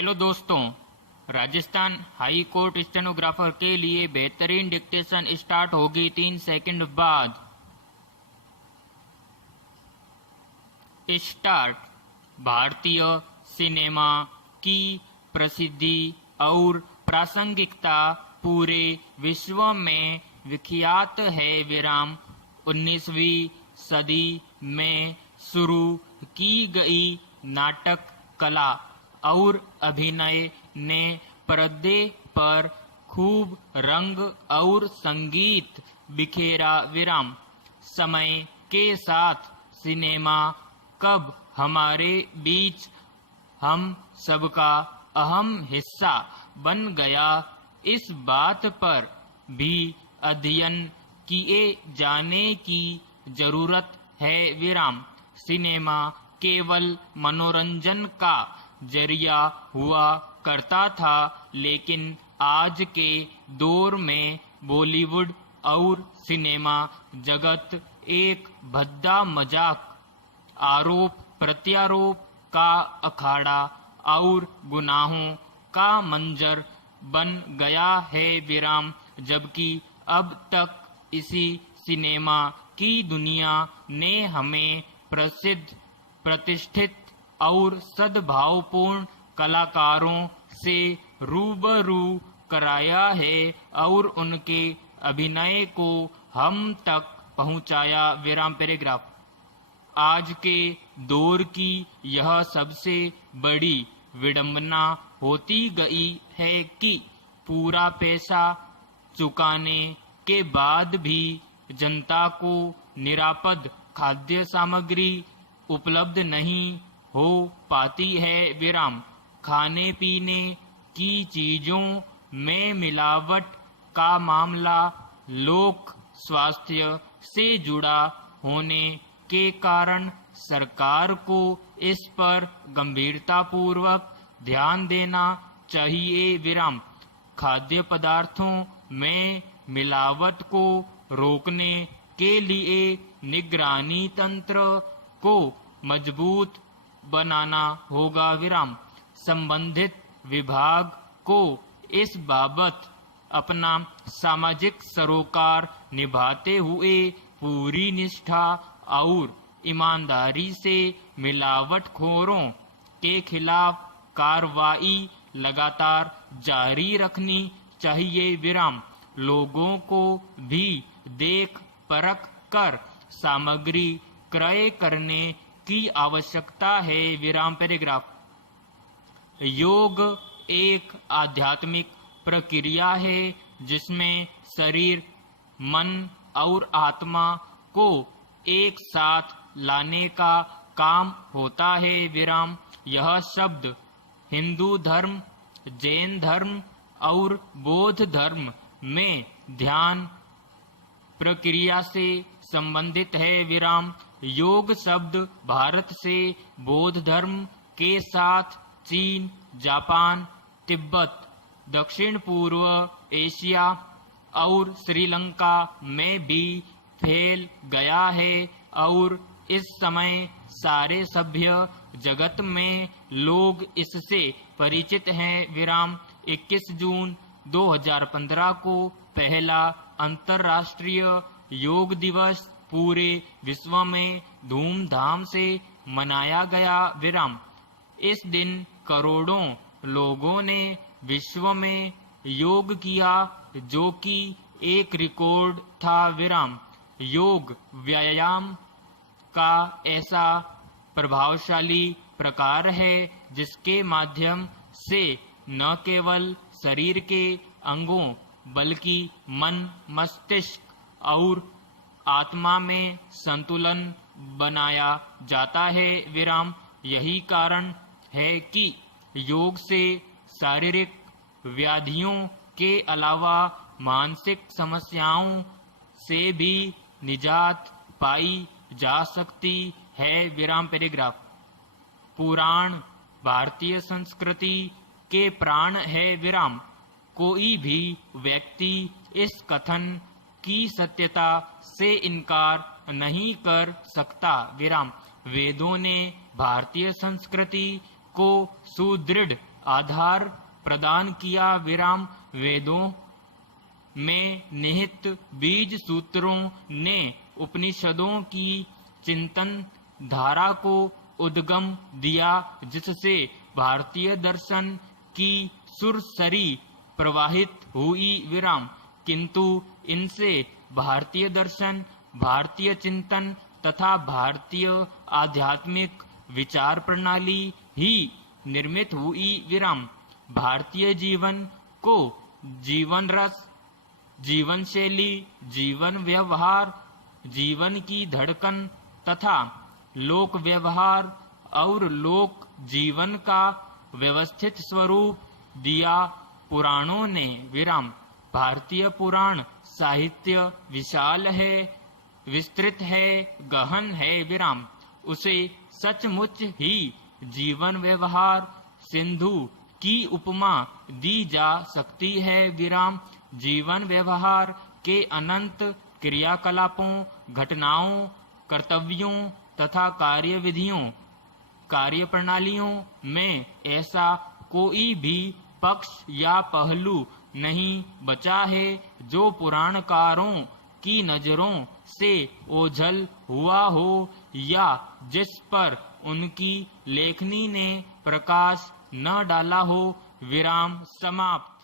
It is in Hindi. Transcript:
हेलो दोस्तों, राजस्थान हाई कोर्ट स्टेनोग्राफर के लिए बेहतरीन डिक्टेशन स्टार्ट होगी 3 सेकंड बाद। स्टार्ट। भारतीय सिनेमा की प्रसिद्धि और प्रासंगिकता पूरे विश्व में विख्यात है। 19वीं सदी में शुरू की गई नाटक कला और अभिनय ने पर्दे पर खूब रंग और संगीत बिखेरा। समय के साथ सिनेमा कब हमारे बीच हम सबका अहम हिस्सा बन गया, इस बात पर भी अध्ययन किए जाने की जरूरत है। सिनेमा केवल मनोरंजन का जरिया हुआ करता था, लेकिन आज के दौर में बॉलीवुड और सिनेमा जगत एक भद्दा मजाक, आरोप प्रत्यारोप का अखाड़ा और गुनाहों का मंजर बन गया है। जबकि अब तक इसी सिनेमा की दुनिया ने हमें प्रसिद्ध, प्रतिष्ठित और सद्भावपूर्ण कलाकारों से रूबरू कराया है और उनके अभिनय को हम तक पहुंचाया। पैराग्राफ। आज के दौर की यह सबसे बड़ी विडंबना होती गई है कि पूरा पैसा चुकाने के बाद भी जनता को निरापद खाद्य सामग्री उपलब्ध नहीं हो पाती है। खाने पीने की चीजों में मिलावट का मामला लोक स्वास्थ्य से जुड़ा होने के कारण सरकार को इस पर गंभीरतापूर्वक ध्यान देना चाहिए। खाद्य पदार्थों में मिलावट को रोकने के लिए निगरानी तंत्र को मजबूत बनाना होगा। संबंधित विभाग को इस बाबत अपना सामाजिक सरोकार निभाते हुए पूरी निष्ठा और ईमानदारी से मिलावटखोरों के खिलाफ कार्रवाई लगातार जारी रखनी चाहिए। लोगों को भी देख परख कर सामग्री क्रय करने की आवश्यकता है। पैराग्राफ। योग एक आध्यात्मिक प्रक्रिया है जिसमें शरीर, मन और आत्मा को एक साथ लाने का काम होता है। यह शब्द हिंदू धर्म, जैन धर्म और बौद्ध धर्म में ध्यान प्रक्रिया से संबंधित है। योग शब्द भारत से बौद्ध धर्म के साथ चीन, जापान, तिब्बत, दक्षिण पूर्व एशिया और श्रीलंका में भी फैल गया है और इस समय सारे सभ्य जगत में लोग इससे परिचित हैं। 21 जून 2015 को पहला अंतर्राष्ट्रीय योग दिवस पूरे विश्व में धूमधाम से मनाया गया। इस दिन करोड़ों लोगों ने विश्व में योग किया, जो कि एक रिकॉर्ड था। योग व्यायाम का ऐसा प्रभावशाली प्रकार है जिसके माध्यम से न केवल शरीर के अंगों बल्कि मन, मस्तिष्क और आत्मा में संतुलन बनाया जाता है। यही कारण है कि योग से शारीरिक व्याधियों के अलावा मानसिक समस्याओं से भी निजात पाई जा सकती है। पैराग्राफ। पुराण भारतीय संस्कृति के प्राण है। कोई भी व्यक्ति इस कथन की सत्यता से इनकार नहीं कर सकता। वेदों ने भारतीय संस्कृति को सुदृढ़ आधार प्रदान किया। विराम वेदों में निहित बीज सूत्रों ने उपनिषदों की चिंतन धारा को उद्गम दिया, जिससे भारतीय दर्शन की सुरसरी प्रवाहित हुई। विराम किंतु इनसे भारतीय दर्शन, भारतीय चिंतन तथा भारतीय आध्यात्मिक विचार प्रणाली ही निर्मित हुई। विराम भारतीय जीवन को जीवन रस, जीवन शैली, जीवन व्यवहार, जीवन की धड़कन तथा लोक व्यवहार और लोक जीवन का व्यवस्थित स्वरूप दिया पुराणों ने। विराम भारतीय पुराण साहित्य विशाल है, विस्तृत है, गहन है। विराम उसे सचमुच ही जीवन व्यवहार सिंधु की उपमा दी जा सकती है। विराम जीवन व्यवहार के अनंत क्रियाकलापों, घटनाओं, कर्तव्यों तथा कार्यविधियों, कार्य प्रणालियों में ऐसा कोई भी पक्ष या पहलू नहीं बचा है जो पुराणकारों की नजरों से ओझल हुआ हो या जिस पर उनकी लेखनी ने प्रकाश न डाला हो। विराम समाप्त।